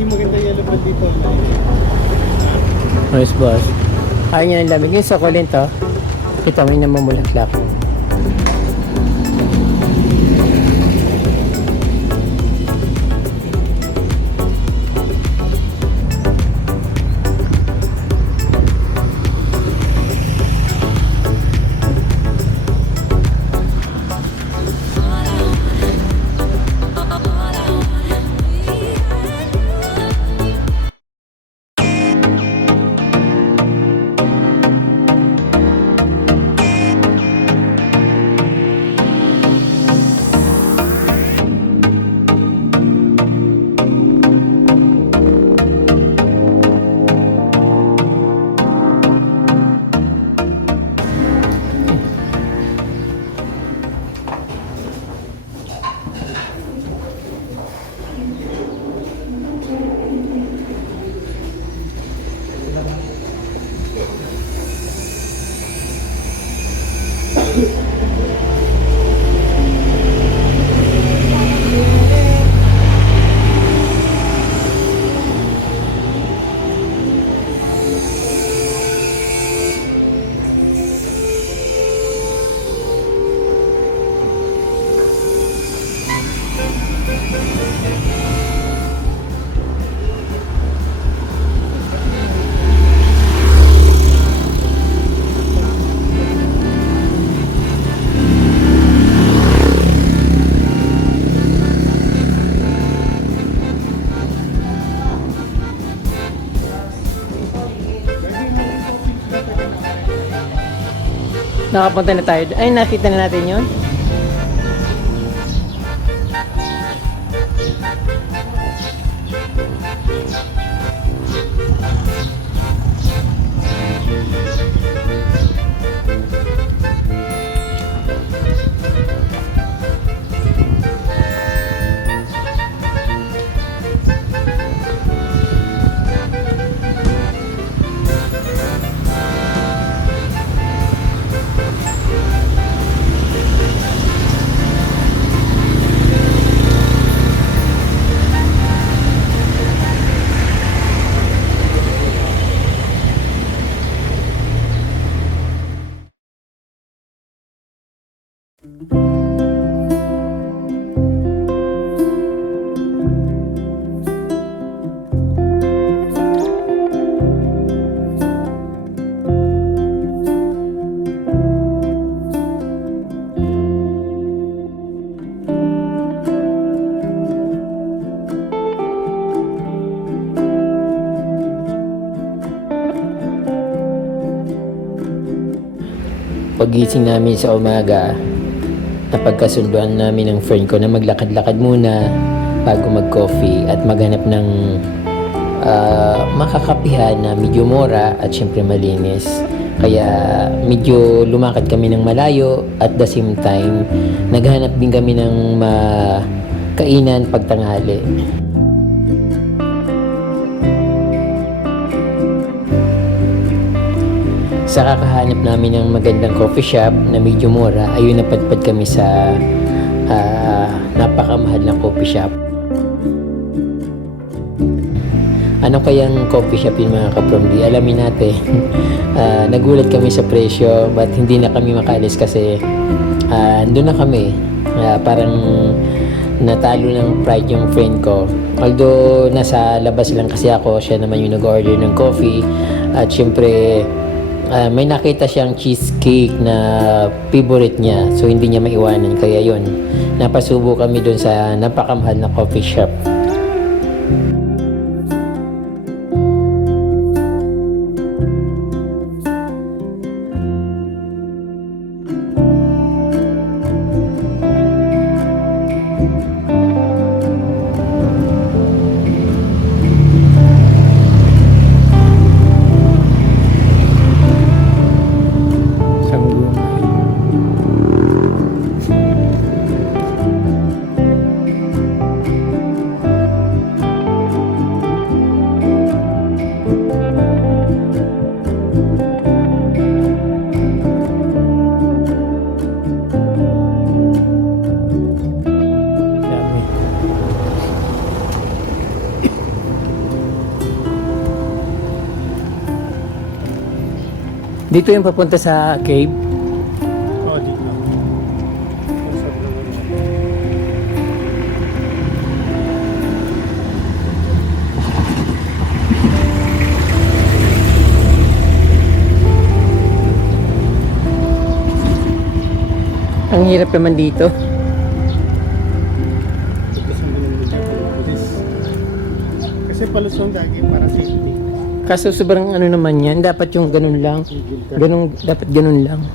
yung maganda yellow ball dito. Nice boss. Ayaw niya ng lamig. Yung sukulent to. Kita mo yung namamulaklak. Nakapunta na tayo. Ay, nakita na natin yun. Pagising namin sa umaga, napagkasunduan namin ng friend ko na maglakad-lakad muna bago mag-coffee at maghanap ng makakapihan na medyo mura at syempre malinis. Kaya medyo lumakad kami ng malayo at the same time naghanap din kami ng kainan pagtanghali. Sa kakahanap namin ng magandang coffee shop na medyo mura, ayun napadpad kami sa napakamahal na coffee shop. Ano kayang coffee shop yun mga kapromdi? Alamin natin. Nagulat kami sa presyo but hindi na kami makaalis kasi doon na kami. Parang natalo ng pride yung friend ko. Although nasa labas lang kasi ako, siya naman yung nag-order ng coffee at syempre may nakita siyang cheesecake na favorite niya, so hindi niya maiwanan, kaya yun, napasubo kami dun sa napakamahal na coffee shop. Dito yung papunta sa cave. Oo, dito. Sa Blue. Ang hirap naman dito. Kasi palusong lagi para safety. Kaso sobrang ano naman yan, dapat yung ganun lang. Dapat ganun lang.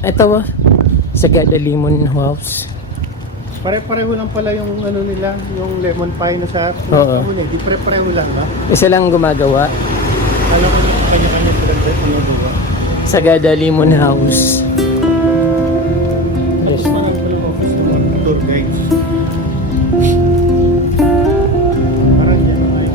Ito Sagada Lemon House. Pare-pareho lang pala yung ano nila, yung lemon pie na sa Oo. Di pare-pareho lang ba? Isa lang gumagawa. Alam ko kanya-kanya sila ginagawa. Sagada Lemon House. Ayos pa lang pala ako sa mga tour guides. Parang yan naman.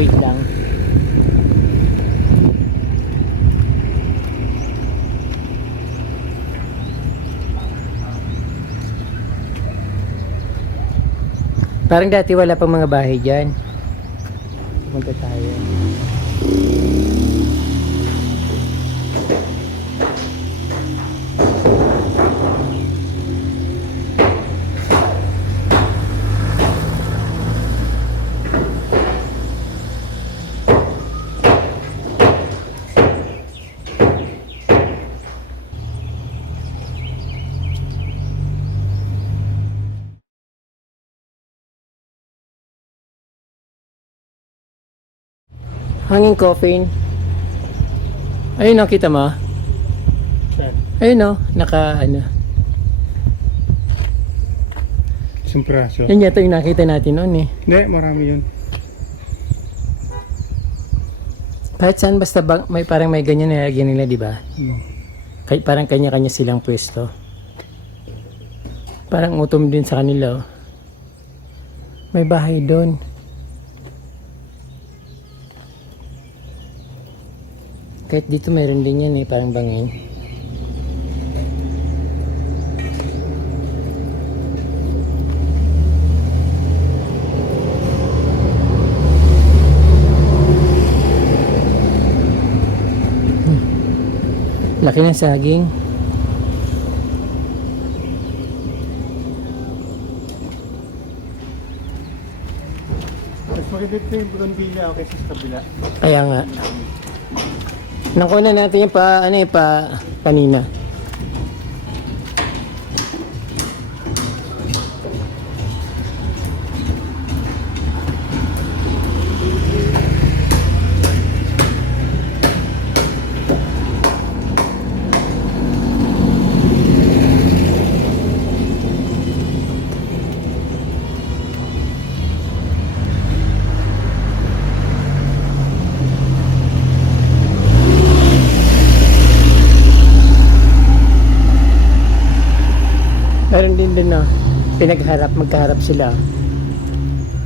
Wait lang. Parang dati wala pang mga bahay dyan. Pumunta tayo. Hanging coffin. Ayun, nakita mo? Saan? Ayun o, naka ano. Isang praso. Yan yata yung nakita natin noon eh. Hindi, marami yun. Kahit saan basta may parang may ganyan na lagyan nila, di ba? Hmm. Kahit parang kanya-kanya silang pwesto. Parang utom din sa kanila. Oh. May bahay doon. Kahit dito mayroon din yan eh, parang bangin. Laki ng saging. Mas maganda ito yung Bougainvillea o kaysa sa kabila. Kaya nga. Nakuha na natin yung panina. Meron din din no, magkaharap sila.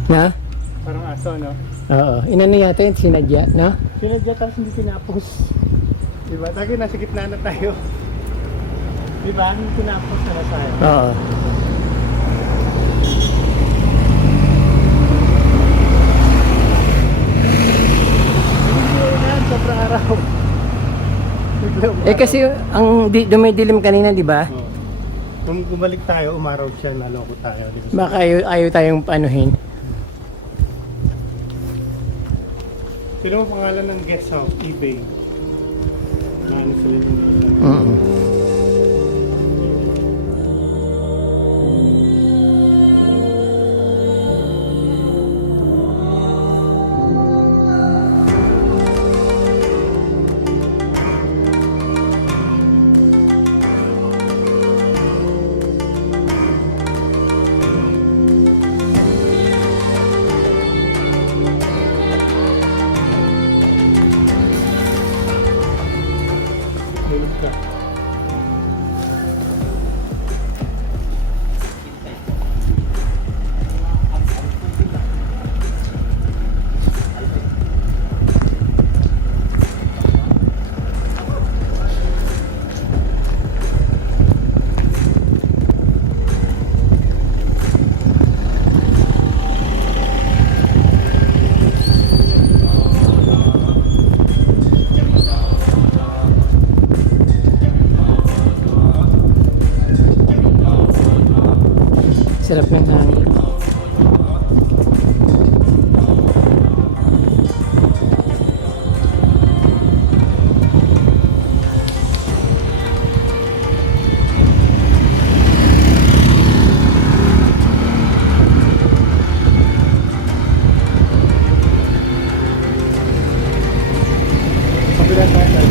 Na? Parang aso, no? Oo. Inano yata yun, sinadya, no? Sinadya tapos hindi tinapos. Diba? Lagi nasa gitna na tayo. Diba? Hindi tinapos na tayo. Oo. Sobrang araw. Eh kasi ang dumidilim kanina, di ba? Oh. Kung bumalik tayo, umaraw siya, naloko tayo. Baka ayaw tayong panuhin. Pero ang pangalan ng guest house, eBay. Ano sila yung tulog ka. Sarap ng hangin. Kabila tayo.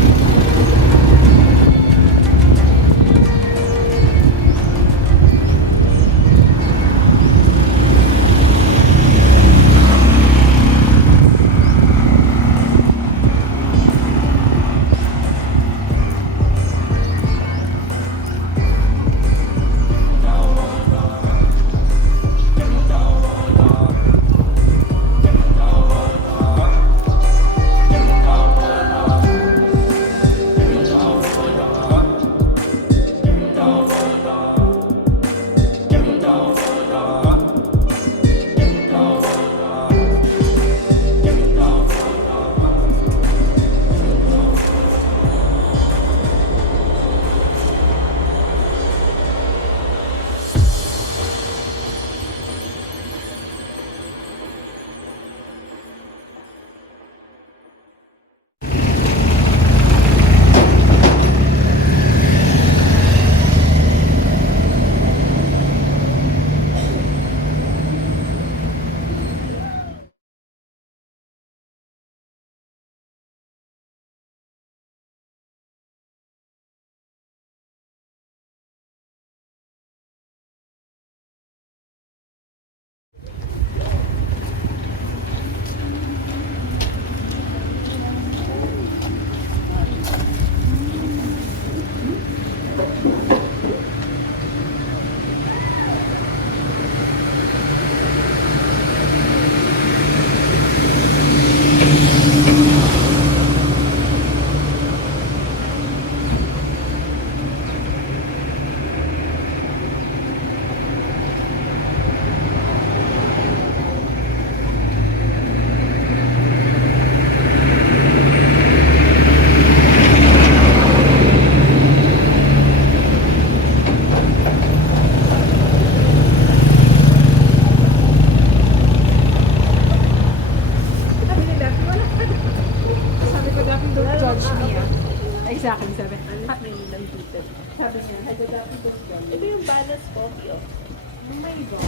Exactly, sabi. May nilang dito. Sabi niya, nagdadapi ko siya. Ito yung balance coffee, oh. Oh my God.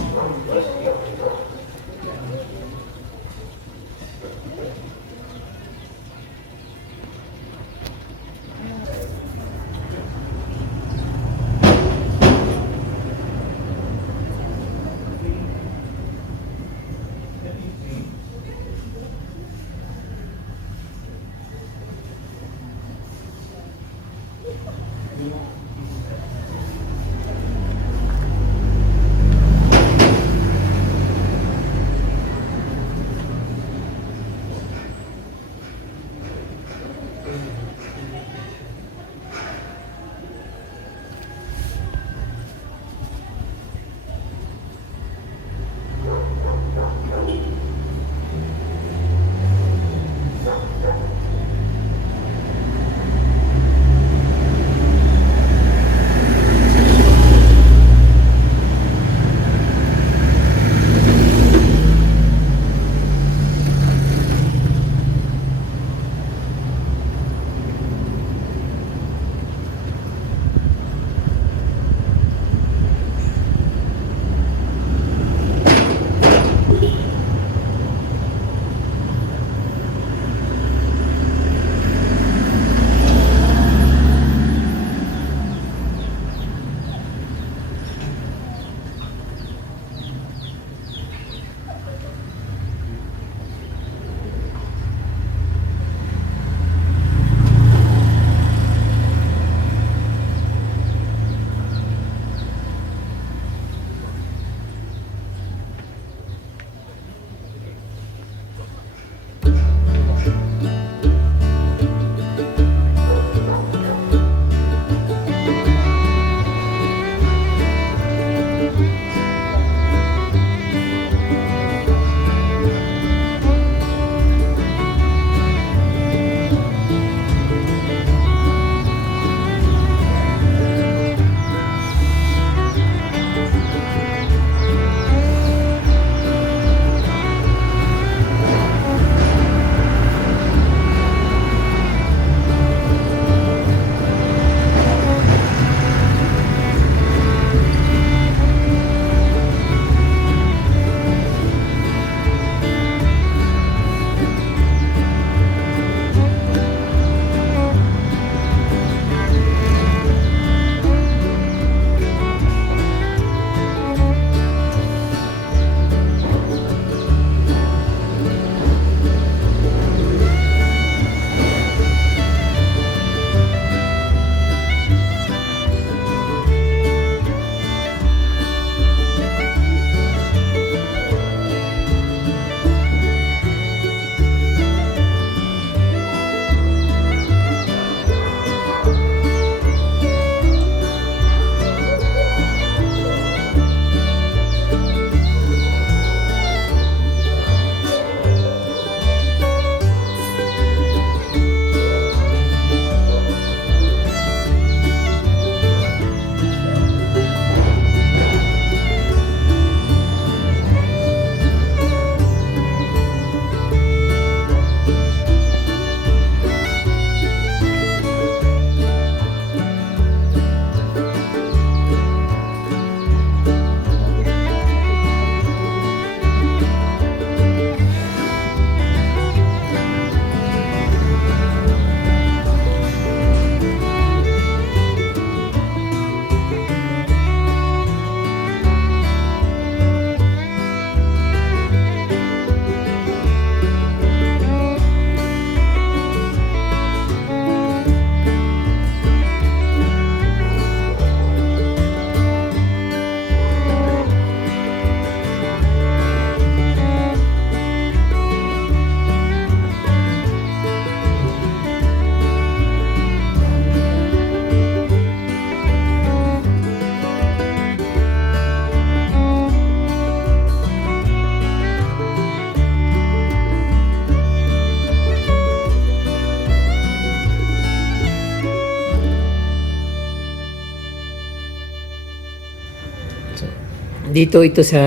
dito ito sa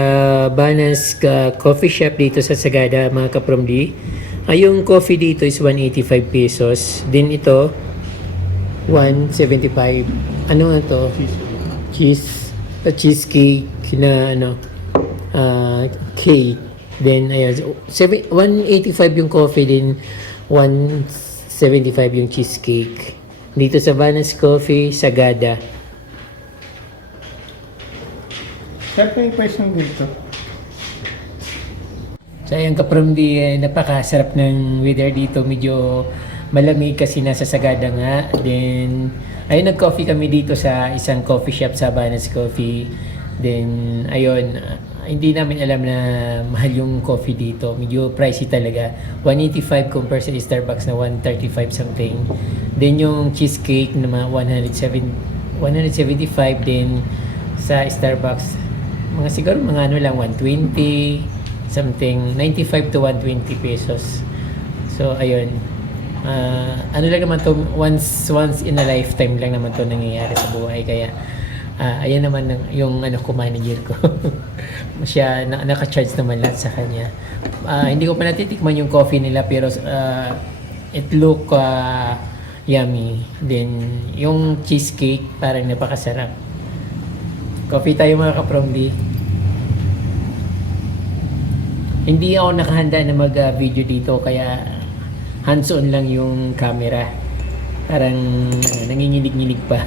Banas Coffee Shop dito sa Sagada mga kapromdi. Yung coffee dito is 185 pesos. Din ito 175. Ano nga to? Cheesecake na cake. Then ayun, 185 yung coffee, din 175 yung cheesecake. Dito sa Banas Coffee, Sagada. Saan pa yung question dito? So ayun kapromdi, napakasarap ng weather dito. Medyo malamig kasi nasa Sagada nga. Then ayun, nag-coffee kami dito sa isang coffee shop sa Banas Coffee. Then ayun, hindi namin alam na mahal yung coffee dito. Medyo pricey talaga. 185 compare sa Starbucks na 135 something. Then yung cheesecake na mga 175 din sa Starbucks. Mga siguro mga ano lang 120 something, 95 to 120 pesos. So ayun. Ano lang naman to, once in a lifetime lang naman to nangyayari sa buhay, kaya ayan naman yung ko, manager ko. Siya naka-charge naman lahat sa kanya. Hindi ko pa natitikman yung coffee nila, pero it look yummy. Then yung cheesecake parang napakasarap. Coffee tayo mga kapromdi. Hindi ako nakahanda na mag-video dito, kaya hands-on lang yung camera. Parang nanginginig-nginig pa.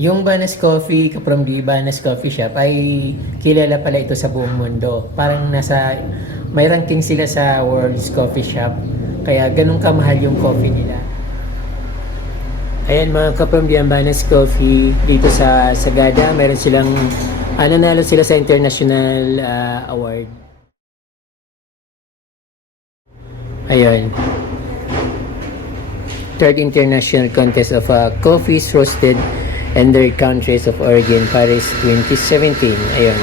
Yung Banas Coffee, kapromdi, Banas Coffee Shop ay kilala pala ito sa buong mundo. Parang may ranking sila sa World's Coffee Shop. Kaya ganun kamahal yung coffee nila. Ayan mga kapromdi, ang Banas Coffee dito sa Sagada, meron silang nanalo sila sa international award. Ayun. Third International Contest of Coffees Roasted in their countries of origin, Paris 2017. Ayun.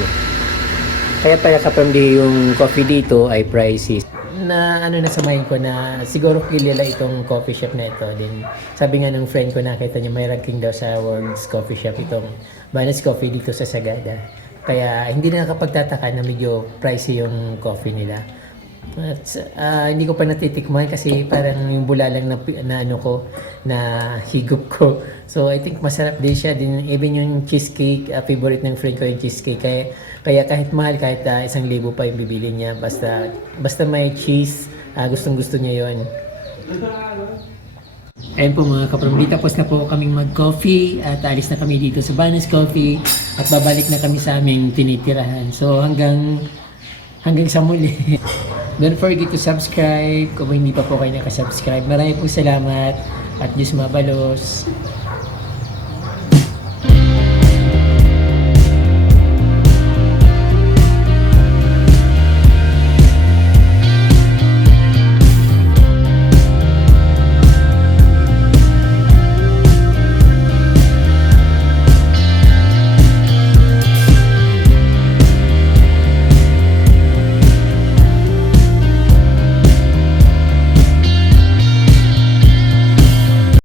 Kaya pala kapromdi, yung coffee dito ay pricey. Na nasa mind ko na siguro kilala itong coffee shop na ito. Then sabi nga ng friend ko, nakita niya may ranking daw sa World's Coffee Shop itong Banas Coffee dito sa Sagada. Kaya hindi na nakapagtataka na medyo pricey yung coffee nila. At hindi ko pa natitikman kasi parang yung bulalang na higup ko. So I think masarap din siya. Din even yung cheesecake, favorite ng friend ko yung cheesecake. Kaya kahit mahal, kahit 1,000 pa yung bibili niya, basta may cheese, gustong-gusto niya yon. Ayun po mga kapromdi, tapos na po kaming mag-coffee at alis na kami dito sa Banas Coffee at babalik na kami sa aming tinitirahan. So hanggang sa muli. Don't forget to subscribe kung hindi pa po kayo nakasubscribe. Maraming po salamat at Diyos mabalos.